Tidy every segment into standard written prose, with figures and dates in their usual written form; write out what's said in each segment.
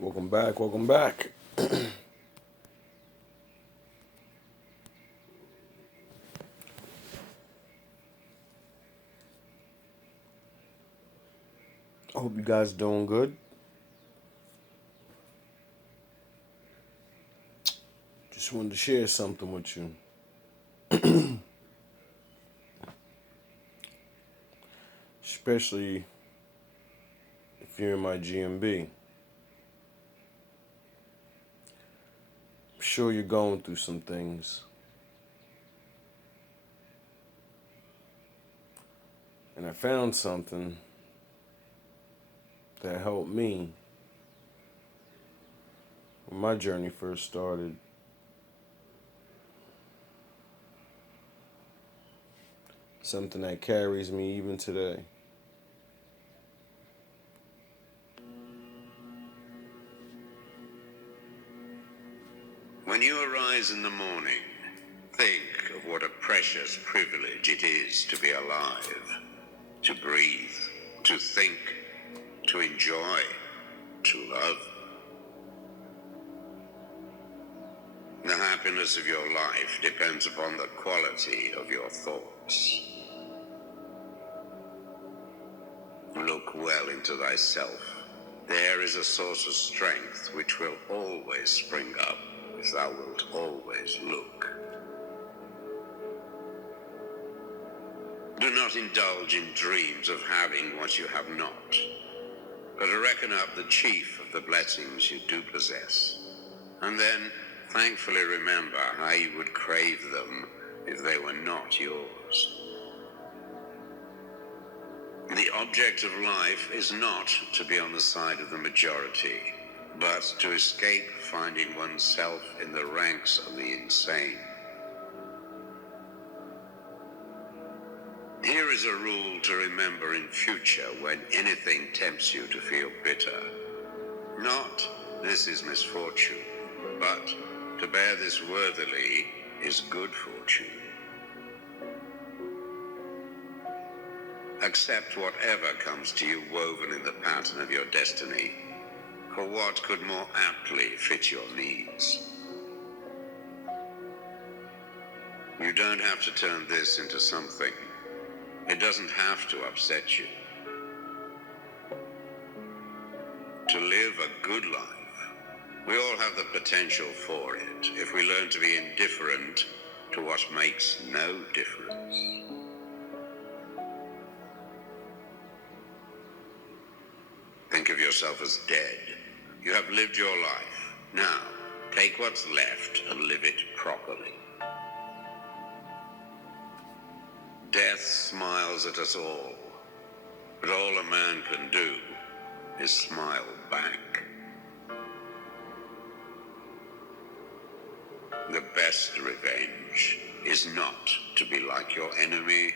Welcome back, welcome back. I hope you guys doing good. Just wanted to share something with you. Especially if you're in my GMB. I'm sure you're going through some things. And I found something that helped me when my journey first started. Something that carries me even today. When you arise in the morning, think of what a precious privilege it is to be alive, to breathe, to think, to enjoy, to love. The happiness of your life depends upon the quality of your thoughts. Look well into thyself. There is a source of strength which will always spring up if thou wilt always look. Do not indulge in dreams of having what you have not, but reckon up the chief of the blessings you do possess, and then thankfully remember how you would crave them if they were not yours. The object of life is not to be on the side of the majority, but to escape finding oneself in the ranks of the insane. Here is a rule to remember in future when anything tempts you to feel bitter. Not, this is misfortune, but to bear this worthily is good fortune. Accept whatever comes to you woven in the pattern of your destiny, for what could more aptly fit your needs? You don't have to turn this into something. It doesn't have to upset you. To live a good life, we all have the potential for it if we learn to be indifferent to what makes no difference. Think of yourself as dead. You have lived your life. Now, take what's left and live it properly. Death smiles at us all, but all a man can do is smile back. The best revenge is not to be like your enemy.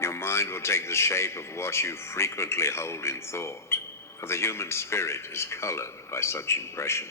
Your mind will take the shape of what you frequently hold in thought, for the human spirit is colored by such impressions.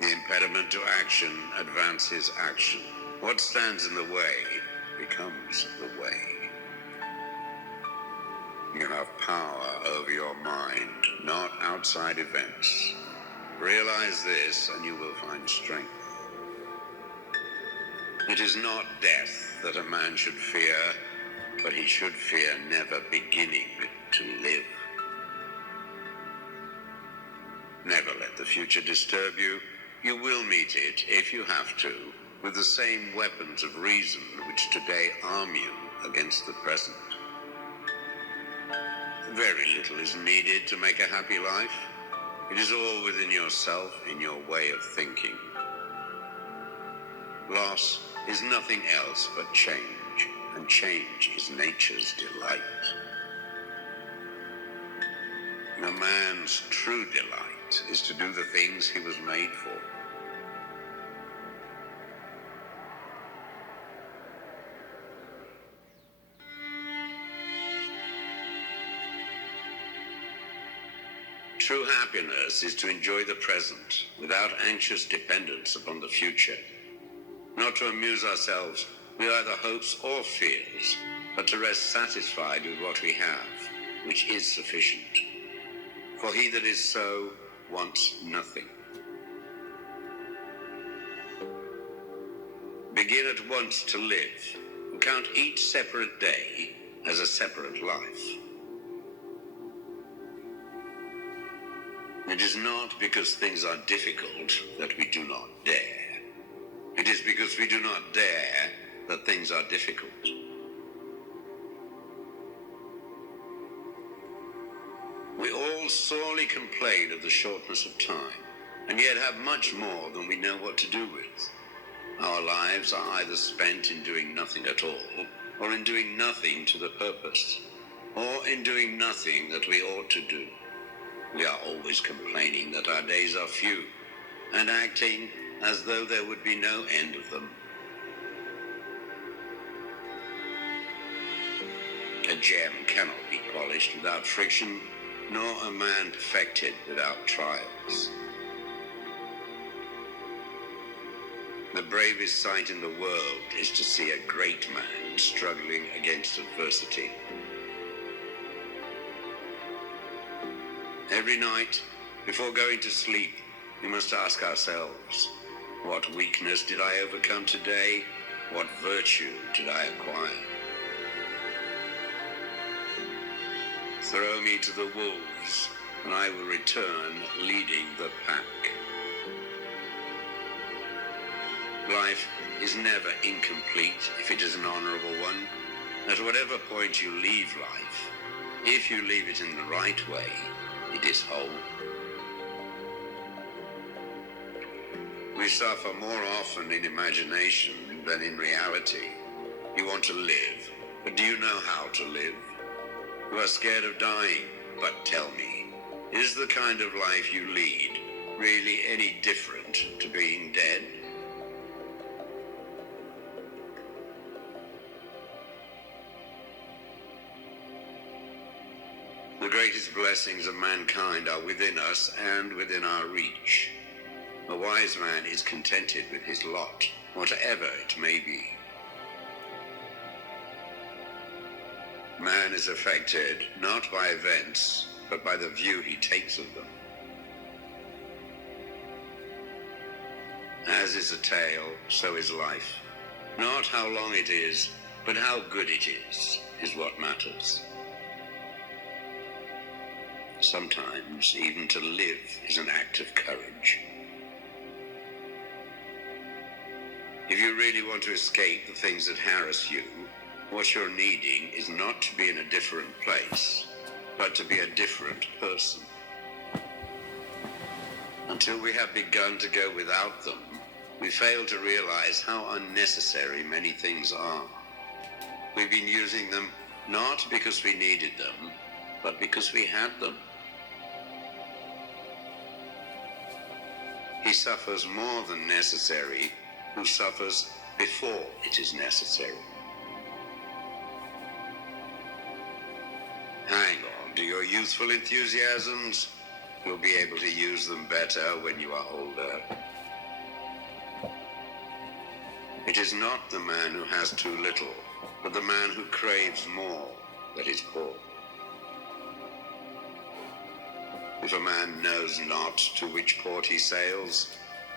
The impediment to action advances action. What stands in the way becomes the way. You have power over your mind, not outside events. Realize this and you will find strength. It is not death that a man should fear, but he should fear never beginning to live. Never let the future disturb you. You will meet it, if you have to, with the same weapons of reason which today arm you against the present. Very little is needed to make a happy life. It is all within yourself, in your way of thinking. Loss is nothing else but change, and change is nature's delight. A man's true delight is to do the things he was made for. True happiness is to enjoy the present without anxious dependence upon the future. Not to amuse ourselves with either hopes or fears, but to rest satisfied with what we have, which is sufficient. For he that is so wants nothing. Begin at once to live, and count each separate day as a separate life. It is not because things are difficult that we do not dare. It is because we do not dare that things are difficult. We all sorely complain of the shortness of time, and yet have much more than we know what to do with. Our lives are either spent in doing nothing at all, or in doing nothing to the purpose, or in doing nothing that we ought to do. We are always complaining that our days are few, and acting as though there would be no end of them. A gem cannot be polished without friction, nor a man perfected without trials. The bravest sight in the world is to see a great man struggling against adversity. Every night, before going to sleep, we must ask ourselves, what weakness did I overcome today? What virtue did I acquire? Throw me to the wolves, and I will return leading the pack. Life is never incomplete if it is an honorable one. At whatever point you leave life, if you leave it in the right way, it is whole. We suffer more often in imagination than in reality. You want to live, but do you know how to live? You are scared of dying, but tell me, is the kind of life you lead really any different to being dead? The greatest blessings of mankind are within us and within our reach. A wise man is contented with his lot, whatever it may be. Man is affected not by events, but by the view he takes of them. As is a tale, so is life. Not how long it is, but how good it is what matters. Sometimes, even to live is an act of courage. If you really want to escape the things that harass you, what you're needing is not to be in a different place, but to be a different person. Until we have begun to go without them, we fail to realize how unnecessary many things are. We've been using them not because we needed them, but because we had them. He suffers more than necessary who suffers before it is necessary. Hang on to your youthful enthusiasms. You'll be able to use them better when you are older. It is not the man who has too little, but the man who craves more that is poor. If a man knows not to which port he sails,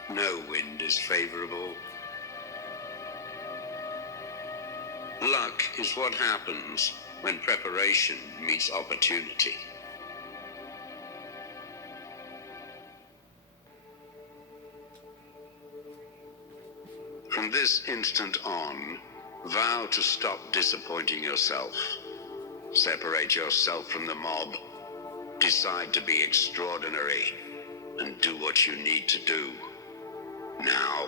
no wind is favorable. Luck is what happens when preparation meets opportunity. From this instant on, vow to stop disappointing yourself. Separate yourself from the mob. Decide to be extraordinary and do what you need to do. Now.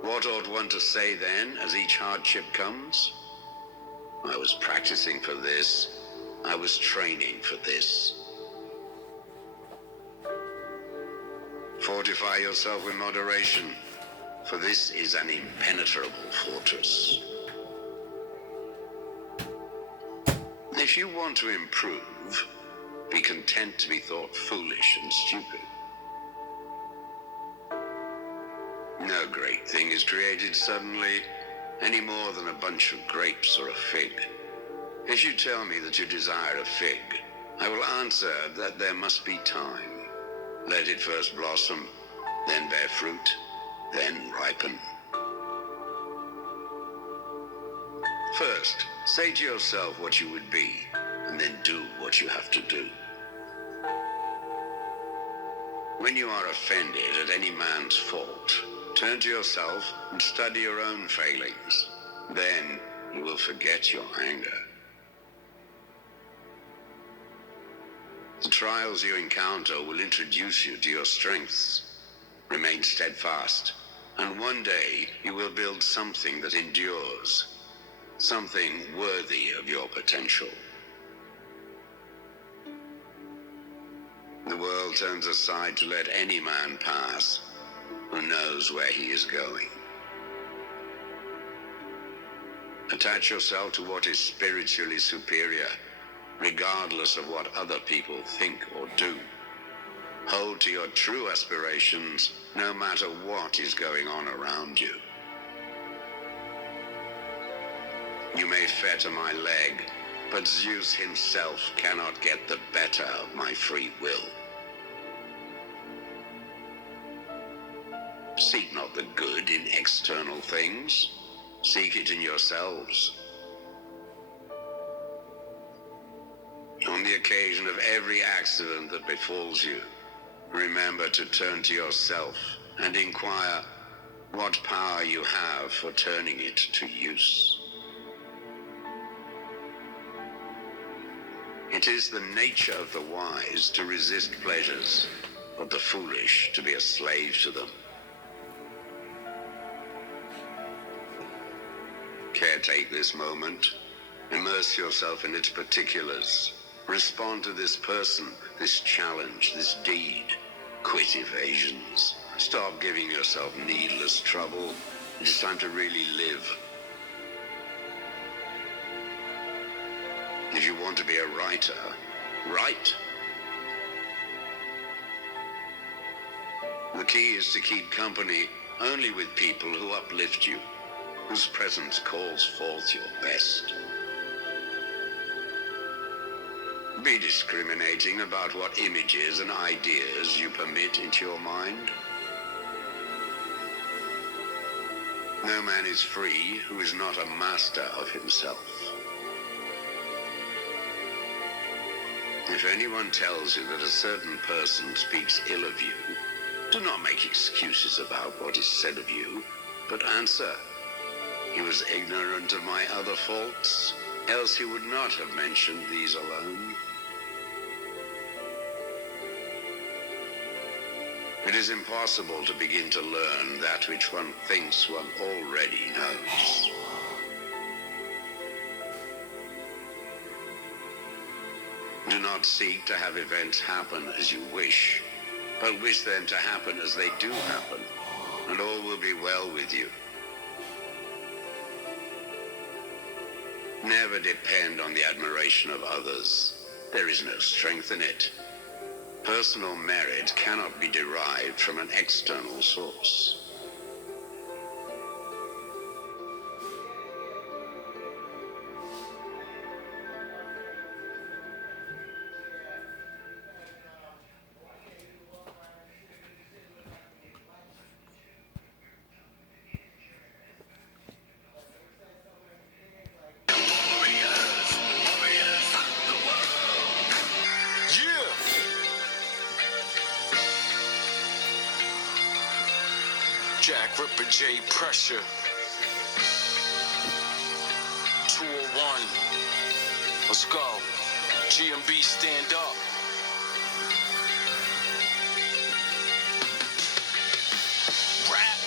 What ought one to say then as each hardship comes? I was practicing for this. I was training for this. Fortify yourself with moderation, for this is an impenetrable fortress. If you want to improve, be content to be thought foolish and stupid. No great thing is created suddenly, any more than a bunch of grapes or a fig. If you tell me that you desire a fig, I will answer that there must be time. Let it first blossom, then bear fruit, then ripen. First, say to yourself what you would be, and then do what you have to do. When you are offended at any man's fault, turn to yourself and study your own failings. Then you will forget your anger. The trials you encounter will introduce you to your strengths. Remain steadfast, and one day you will build something that endures, something worthy of your potential. The world turns aside to let any man pass who knows where he is going. Attach yourself to what is spiritually superior, regardless of what other people think or do. Hold to your true aspirations, no matter what is going on around you. You may fetter my leg, but Zeus himself cannot get the better of my free will. Seek not the good in external things. Seek it in yourselves. On the occasion of every accident that befalls you, remember to turn to yourself and inquire what power you have for turning it to use. It is the nature of the wise to resist pleasures, but the foolish to be a slave to them. Caretake this moment. Immerse yourself in its particulars. Respond to this person, this challenge, this deed. Quit evasions. Stop giving yourself needless trouble. It is time to really live. If you want to be a writer, write. The key is to keep company only with people who uplift you, whose presence calls forth your best. Be discriminating about what images and ideas you permit into your mind. No man is free who is not a master of himself. If anyone tells you that a certain person speaks ill of you, do not make excuses about what is said of you, but answer, "He was ignorant of my other faults, else he would not have mentioned these alone." It is impossible to begin to learn that which one thinks one already knows. Do not seek to have events happen as you wish, but wish them to happen as they do happen, and all will be well with you. Never depend on the admiration of others. There is no strength in it. Personal merit cannot be derived from an external source. Jack Ripper J Pressure 201. Let's go. GMB stand up. Rap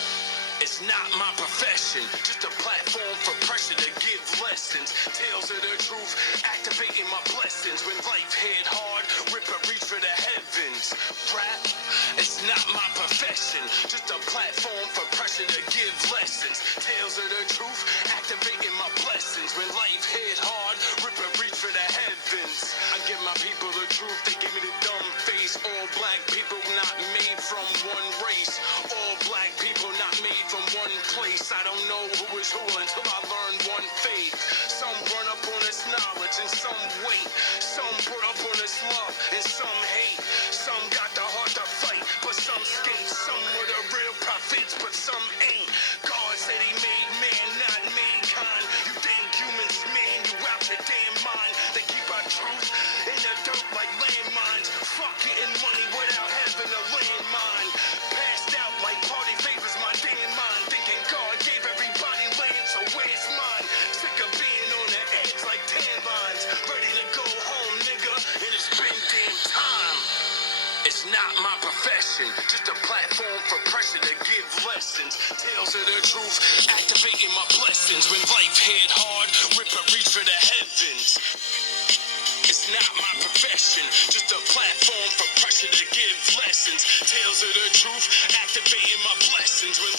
is not my profession, just a platform for pressure to give lessons. Tales of the truth, activating my blessings. When life hit hard, Ripper reach for the heavens. Rap is not my profession, just a platform for pressure to give lessons. Tales of the truth, activating my blessings. When life hit hard, Ripper reach for the heavens. I give my people the truth, they give me the dumb face. All black people not made from one race. All black people not made from one place. I don't know who is who until I learn one faith. Some run up on us now knowledge and some weight. Some brought up on this love and some hate. Some got the heart to fight, but some skate. Some were the real prophets, but some ain't. God said he made man, not mankind. You think humans, man, you out your damn mind. They keep our truth in the dirt like landmines. Fuck getting money without having a landmine. Passed out like party favors, my damn mind. Thinking God gave everybody land, so where's mine? Sick of being on the edge like tan lines. Ready to go home, nigga, and it's been damn time. It's not my profession, just a platform for pressure to give lessons. Tales of the truth, activating my blessings. When life hit hard, rip a reach for the heavens. It's not my profession, just a platform for pressure to give lessons. Tales of the truth, activating my blessings. When